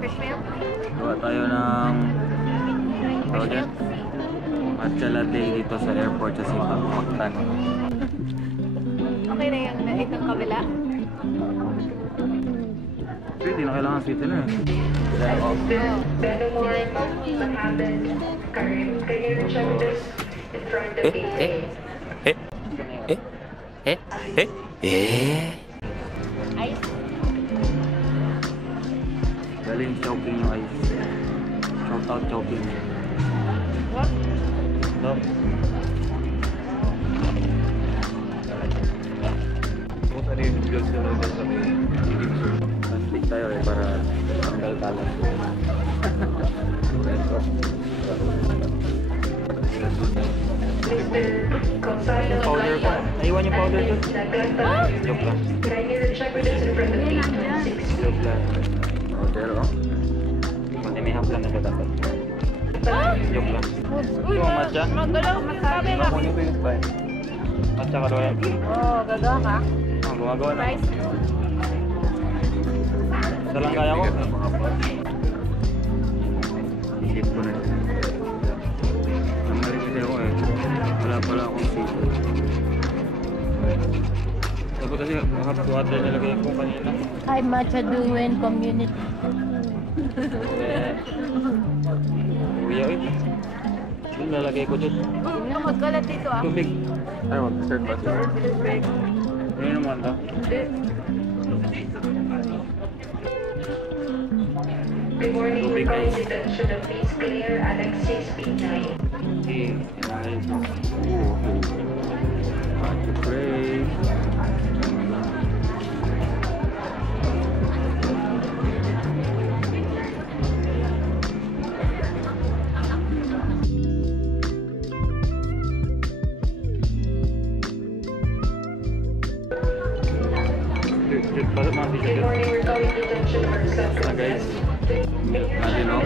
Fresh milk? Gawa tayo ng matcha latte dito sa airport sa Cebu, Mactan. Okay na yung itong kabila. Hindi na kailangan sweet na eh. Ice? Galing choking yung ice. Shout out choking. What? No. Kung saan yung vlogs na rin sa may Plastic tayo eh para tanggal kalat. Yung powder ko. Naiwan yung powder ko. Joke lang. Joke lang. Powder oh. Pati may haplan na ba dapat? Joke lang. Uy, Ito ang matcha. magalaw ang camera. Kunin ko yung spine. Matcha ka daw yan. Oo, gagawa ka. Gumagawa na. Rice? Isa lang kaya ko. Isip ko na. Namaligid ako eh. Wala pala akong seafood. Sabi kasi makapatuwad na nilagay ko kanina. Hi, Matcha Duwen Community. Kuya eh. Yung nalagay ko dyan. Huwag na magkalat dito ah. Tubig. Ay, mag-serve ba siya? Ano naman ito? Good morning, we're calling the attention of Miss Claire Alexis P9. Okay. To pray. Good morning, we're calling the attention of our Na guys. Milk natin no?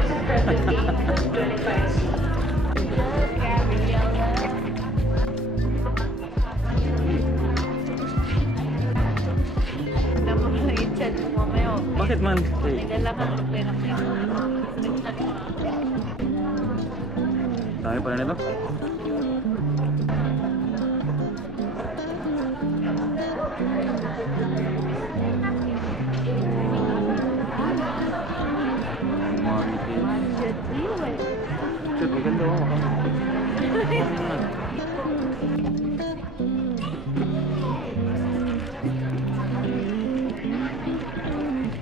Namamalayin siya ng mamaya. Bakit man? Nagdala ka ng pera ko. Dami pala nito. Shit, maganda oh.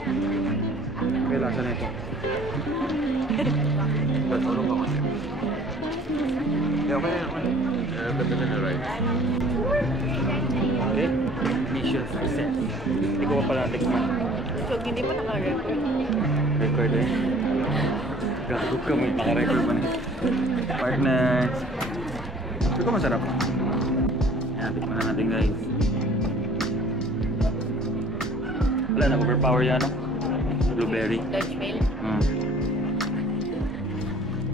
Okay, lasa na ito. Tulong ako siya. Yeah, okay na naman. Ganda na right. Okay? Mission success. Hindi ko pa pala natikman. So, hindi pa naka-record. Record eh. Gago ka, may naka-record pa na. Partner. Ito ko masarap. Ayan, tikman na natin guys. Wala na, overpower yan no? Blueberry. Dutch mail.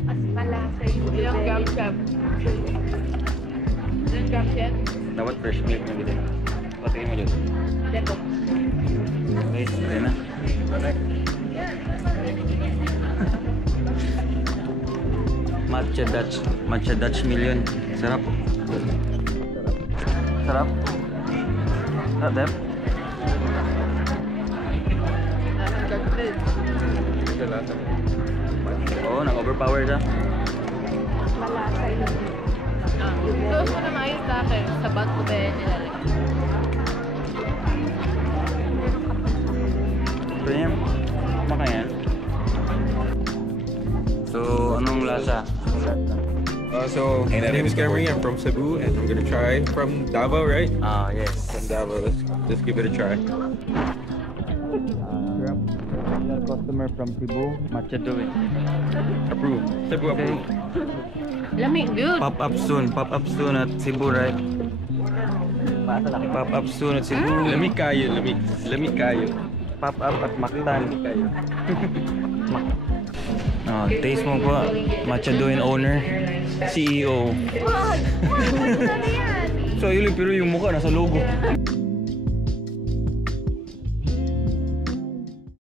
Mas malasa yung Ilang grams siya? Ilang grams yan? Dapat fresh milk na gila. Patingin mo dyan. Dito. Guys, ayun na. Matcha Dutch Million. Sarap. Sarap. Sarap, Deb? Oo, nag-overpower siya. malasa yung Close mo na maayos sa akin. Sa bag ko ba yan nilalagay? So yan, makayan. So, anong lasa? So, my name is Camry. I'm from Cebu, and I'm gonna try from Davao, right? Ah, yes. From Davao. Let's give it a try. Real customer from Cebu, matcha Duwen. Approve. Cebu Okay. approve. Lamig, dude. Pop up soon at Cebu, right? Pop up soon at Cebu. Lamig kayo, lamig kayo. Pop up at Mactan. Lamig kayo. Oh, taste mo po, matcha Duwen owner, CEO. Wag! Wag! Wag na yan! So, yun pero yung mukha nasa logo.